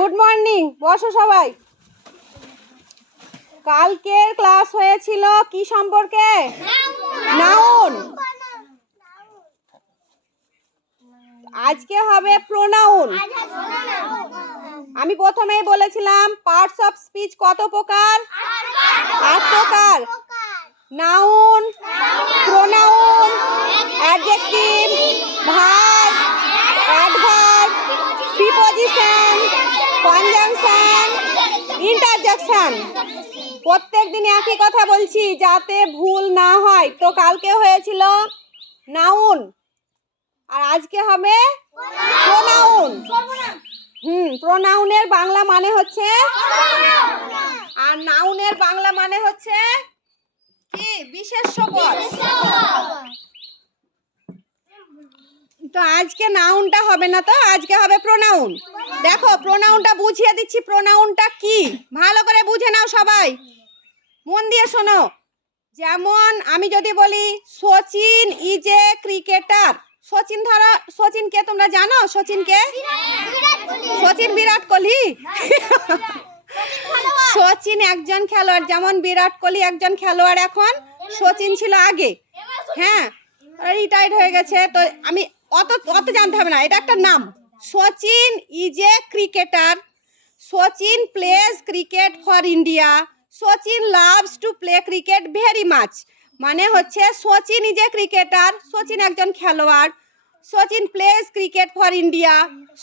Good morning, বসো সবাই। কালকের ক্লাস হয়েছিল কি সম্পর্কে? নাউন। আজকে হবে প্রোনাউন। আমি প্রথমেই বলেছিলাম পার্টস অফ স্পিচ কত প্রকার? 8 প্রকার। Noun, pronoun, adjective, verb, adverb, preposition, conjunction, interjection. প্রত্যেক দিন একই কথা বলছি যাতে ভুল না হয়। তো কালকে হয়েছিল নাউন আর আজকে হবে প্রোনাউন। প্রোনাউনের বাংলা মানে হচ্ছে আর নাউনের বাংলা মানে হচ্ছে কি? বিশেষ্য পদ। তো আজকে নাউনটা হবে না, তো আজকে হবে প্রোনাউন। দেখো প্রোনাউনটা বুঝিয়ে দিচ্ছি। প্রোনাউনটা কি ভালো করে বুঝে নাও সবাই, মন দিয়ে শোনো। যেমন আমি যদি বলি Sachin is a cricketer. Sachin, ধরো সচিনকে তোমরা জানো? সচিনকে? সচিন বিরাট কোহলি। সচিন একজন খেলোয়াড়, যেমন বিরাট কোহলি একজন খেলোয়াড়। এখন সচিন ছিল আগে, হ্যাঁ রিটায়ার্ড হয়ে গেছে। তো আমি অত জানতে হবে না, এটা একটা নাম। Sachin is a cricketer. Sachin plays cricket for India. Sachin loves to play cricket very much. মানে হচ্ছে Sachin is a cricketer, Sachin একজন খেলোয়াড়। Sachin plays cricket for India,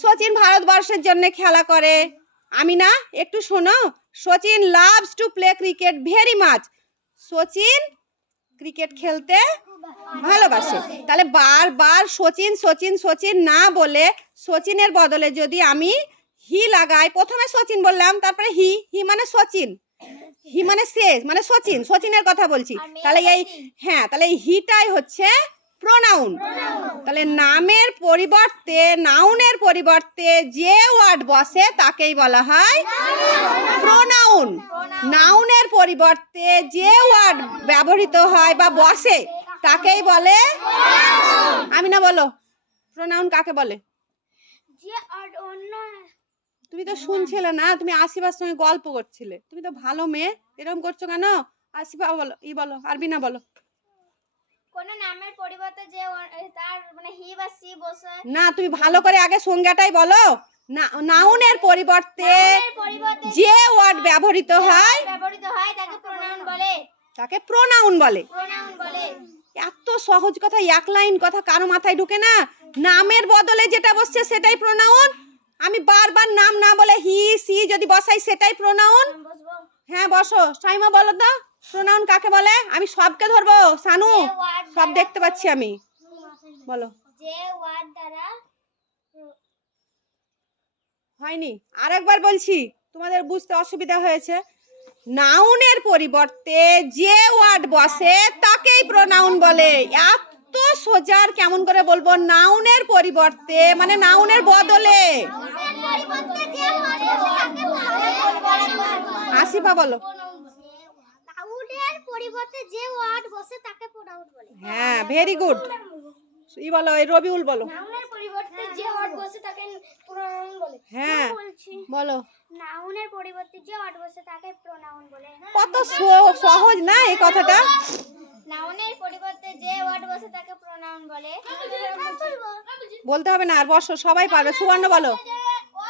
Sachin ভারতবর্ষের জন্য খেলা করে। আমি না, একটু শোনো। Sachin loves to play cricket very much. Sachin cricket খেলতে ভালোবাসে। তাহলে বারবার সচিন সচিন সচিন না বলে সচিনের বদলে যদি আমি হি লাগাই, প্রথমে সচিন বললাম, তারপরে হি মানে সচিন, হি মানে সে, মানে সচিন, সচিনের কথা বলছি। তাহলে তাহলে এই হিটাই হচ্ছে প্রোনাউন। তাহলে নামের পরিবর্তে, নাউনের পরিবর্তে যে ওয়ার্ড বসে তাকেই বলা হয় প্রোনাউন। নাউনের পরিবর্তে যে ওয়ার্ড ব্যবহৃত হয় বা বসে তাকেই বলে। আমি না, বলো প্রোনাউন কাকে বলে? তুমি তো শুনছিলে না, তুমি আসিফার সঙ্গে গল্প করছিলে। তুমি তো ভালো মেয়ে, এরকম করছো কেন? আসিফা বলো, বলো, আরবিনা বলো। কোন নামের পরিবর্তে যে তার মানে হি বা সি বসে না, তুমি ভালো করে আগে সংজ্ঞাটাই বলো। নাউনের পরিবর্তে যে ওয়ার্ড ব্যবহৃত হয় তাকে প্রোনাউন বলে। তাকে প্রোনাউন বলে। প্রোনাউন বলে। এত সহজ কথা, এক লাইন কথা কারো মাথায় ঢুকে না। নামের বদলে যেটা বসছে সেটাই প্রোনাউন। আমি বারবার নাম না বলে হি সি যদি বসাই সেটাই প্রোনাউন। হ্যাঁ বসো। সাইমা বলো তো প্রোনাউন কাকে বলে? আমি সবকে ধরবো, সানু সব দেখতে পাচ্ছি আমি। বলো। যে ওয়ার্ড দ্বারা হয়নি, আরেকবার বলছি, তোমাদের বুঝতে অসুবিধা হয়েছে। নাউনের পরিবর্তে যে ওয়ার্ড বসে তাকেই প্রোনাউন বলে। এত সোজার কেমন করে বলবো? নাউনের পরিবর্তে মানে নাউনের বদলে। আসিফা বলো। নাউনের পরিবর্তে যে ওয়ার্ড বসে তাকে প্রোনাউন বলে। হ্যাঁ, ভেরি গুড। বলো, এই রবিউল বলো। নাউনের পরিবর্তে যে ওয়ার্ড বসে তাকে প্রোনাউন বলে। হ্যাঁ বলো। নাউনের পরিবর্তে যে ওয়ার্ড বসে তাকে প্রোনাউন বলে। কত সহজ না এই কথাটা? নাউনের পরিবর্তে যে ওয়ার্ড বসে তাকে প্রোনাউন বলে। বলতে হবে না, আর বসো, সবাই পারবে। সুবর্ণ বলো।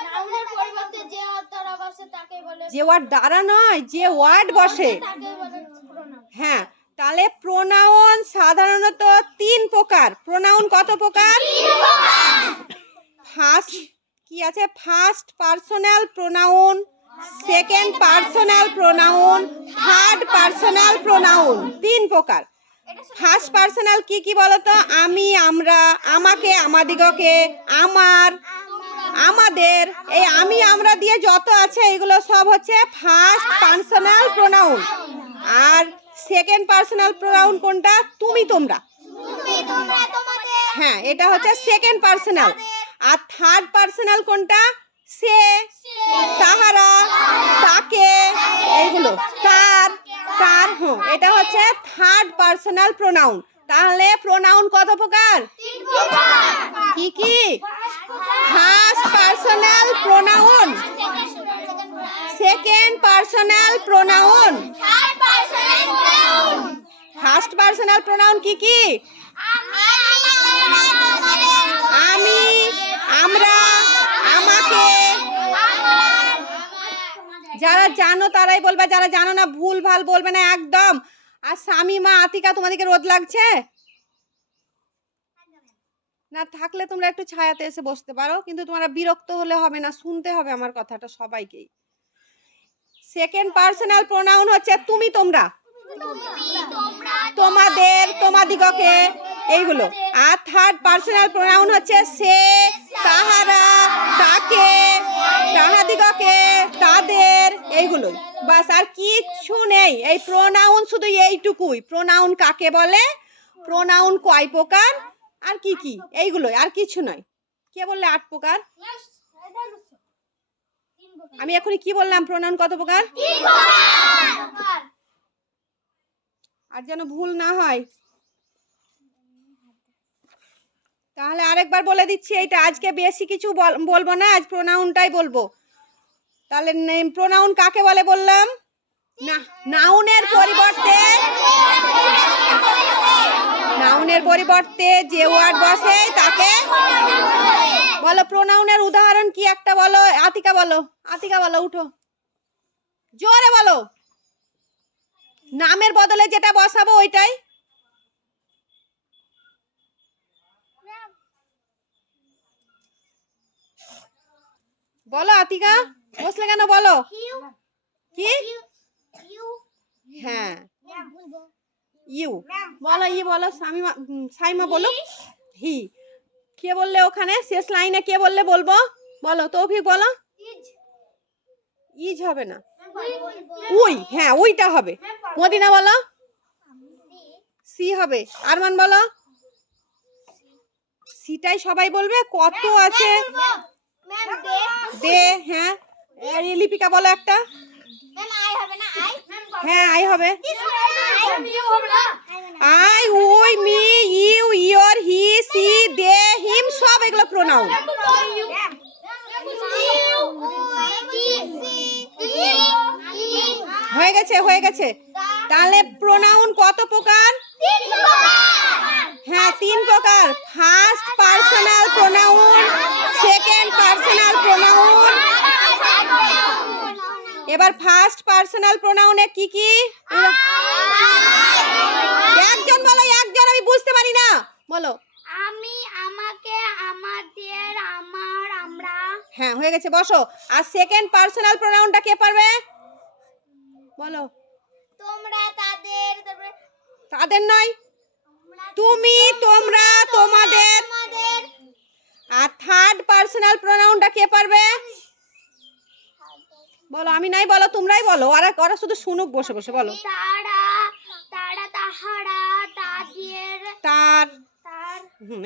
নাউনের পরিবর্তে যে ওয়ার্ড দ্বারা বসে তাকে বলে। যে ওয়ার্ড দ্বারা নয়, যে ওয়ার্ড বসে তাকে বলে প্রোনাউন। হ্যাঁ, তাহলে প্রোনাউন সাধারণত 3 প্রকার। প্রোনাউন কত প্রকার? ফার্স্ট কি আছে? First personal pronoun, second personal pronoun, third personal pronoun. 3 প্রকার। ফার্স্ট পার্সোনাল কি কি বলতো? আমি, আমরা, আমাকে, আমাদিগকে, আমার, আমাদের। এই আমি আমরা দিয়ে যত আছে এগুলো সব হচ্ছে ফার্স্ট পার্সোনাল প্রোনাউন। আর সেকেন্ড পার্সোনাল প্রোনাউন কোনটা? তুমি, তোমরা। হ্যাঁ, এটা হচ্ছে সেকেন্ড পার্সোনাল। আর থার্ড পার্সোনাল কোনটা? সে, তাহারা, তাকে, এগুলো, তার, তার। এটা হচ্ছে থার্ড পার্সোনাল প্রোনাউন। তাহলে প্রোনাউন কত প্রকার? কি কি? First personal pronoun, second personal pronoun. Third person pronoun. First personal pronoun কি কি? আমি, আমরা, আমাকে। যারা জানো তারাই বলবে, যারা জানো না ভুল ভাল বলবে না একদম। আর শামিমা, আতিকা, তোমাদেরকে রোদ লাগছে না? থাকলে তোমরা একটু ছায়াতে এসে বসতে পারো, কিন্তু তোমরা বিরক্ত হলে হবে না, শুনতে হবে আমার কথাটা সবাইকেই। সেকেন্ড পার্সোনাল প্রোনাউন হচ্ছে তুমি, তোমরা, তোমাদের, তোমাদিগকে, এইগুলো। আর থার্ড পার্সোনাল প্রোনাউন হচ্ছে সে, তাহারা, তাকে, তাহাদিগকে, তাদের, এইগুলোই। বাস, আর কিচ্ছু নেই। এই প্রোনাউন শুধু এইটুকুই। প্রোনাউন কাকে বলে, প্রোনাউন কয় প্রকার, আর কি কি, এইগুলোই, আর কিছু নয়। কে বললে 8 প্রকার? আমি এখনই কি বললাম, প্রোনাউন কত প্রকার? আর যেন ভুল না হয়। তাহলে আরেকবার বলে দিচ্ছি, এইটা আজকে বেশি কিছু বলবো না, আজ প্রোনাউনটাই বলবো। তাহলে প্রোনাউন কাকে বলে বললাম? না, নাউনের পরিবর্তে, নাউনের পরিবর্তে যে ওয়ার্ড বসে তাকে বলো। প্রোনাউনের উদাহরণ কি একটা বলো, আতিকা বলো, আতিকা বলো, উঠো, জোরে বলো। নামের বদলে যেটা বসাবো ওইটাই বলো। আতিকা বসলে কেন, বলো কি? হ্যাঁ, ইউ বলো, ই বলো, সাইমা বলো, হি। কে বললে ওখানে শেষ লাইনে, কে বললে বলবো, বলো, তৌফিক বলো। ইজ হবে না, উই। হ্যাঁ, উইটা হবে। মদিনা বলো, সি হবে। আরমান বলো, সিটাই সবাই বলবে, কত আছে, দে। হ্যাঁ, লিপিকা বলো একটা। হ্যাঁ, আই হবে। I, we, me, you, your, he, she, they, him, সব এগুলো প্রোনাউন। হয়ে গেছে, হয়ে গেছে। তাহলে প্রোনাউন কত প্রকার? হ্যাঁ, 3 প্রকার। First personal pronoun, second personal pronoun. এবার ফার্স্ট পার্সোনাল প্রোনাউনে কি কি? একজন বলো, একজন, আমি বুঝতে পারি না, বলো। আমি, আমাকে, আমাদের, আমার, আমরা। হ্যাঁ, হয়ে গেছে, বসো। আর সেকেন্ড পার্সোনাল প্রোনাউনটা কে পারবে, বলো। তোমরা, তাদের, তারপরে তাদের নয়, তুমি, তোমরা, তোমাদের। আর থার্ড পার্সোনাল প্রোনাউনটা কে পারবে, বলো। আমি নাই, বলো, তোমরাই বলো। ওরা শুধু শুনুক বসে বসে, বলো। তারা, তারা, তাহারা, তাদের, তার, তার।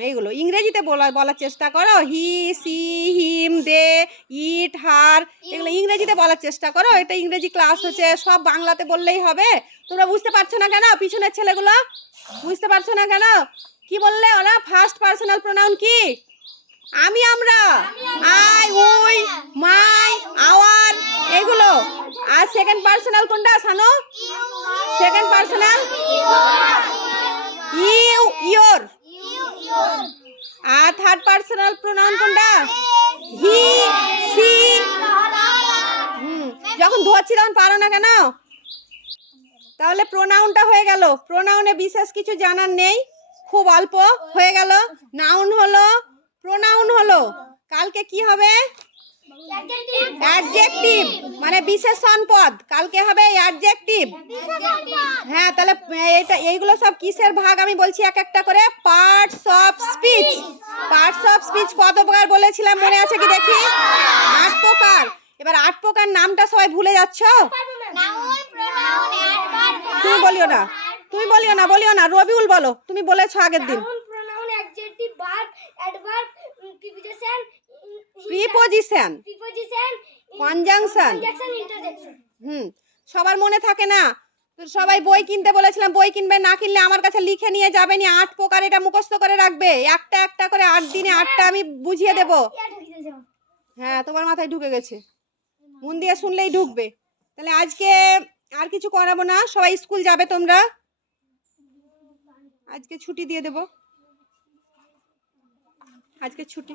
এইগুলো ইংরেজিতে বলার চেষ্টা করো। হি, সি, হিম, দে, ইট, হার, এগুলো ইংরেজিতে বলার চেষ্টা করো। এটা ইংরেজি ক্লাস হচ্ছে, সব বাংলাতে বললেই হবে। তোমরা বুঝতে পারছো না কেন? পিছনের ছেলেগুলো বুঝতে পারছো না কেন? কি বললে ওরা? ফার্স্ট পার্সোনাল প্রোনাউন কি? আমি, আমরা, আই, উই, মাই, আওয়ার, এগুলো। আর সেকেন্ড পার্সোনাল কোনটা সানো? Second personal you, your. আর থার্ড পার্সোনাল প্রোনাউন কোনটা? He, she. যখন ধরছি তখন পারো না কেন? তাহলে প্রোনাউনটা হয়ে গেল। প্রোনাউনে বিশেষ কিছু জানার নেই, খুব অল্প হয়ে গেল। নাউন হলো, প্রোনাউন হলো। কালকে কি হবে? অ্যাডজেক্টিভ, মানে বিশেষণ পদ। কালকে হবে অ্যাডজেক্টিভ। হ্যাঁ, তাহলে এইগুলো সব কিসের ভাগ আমি বলছি এক একটা করে। Parts of speech. Parts of speech কত প্রকার বলেছিলাম মনে আছে কি দেখি? 8 প্রকার। এবার 8 প্রকার নামটা সবাই ভুলে যাচ্ছ? তুমি বলিও না, তুমি বলিও না, বলিও না। রবিউল বলো, তুমি বলেছো আগের দিন। Preposition, conjunction. সবার মনে থাকে না। সবাই বই কিনতে বলেছিলাম, বই কিনবে, না কিনলে আমার কাছে লিখে নিয়ে যাবে নি। 8 প্রকার, এটা মুখস্থ করে রাখবে। একটা একটা করে 8 দিনে 8টা আমি বুঝিয়ে দেব। হ্যাঁ, তোমার মাথায় ঢুকে গেছে, মন দিয়ে শুনলেই ঢুকবে। তাহলে আজকে আর কিছু করাবো না, সবাই স্কুল যাবে তোমরা, আজকে ছুটি দিয়ে দেবো, আজকে ছুটি।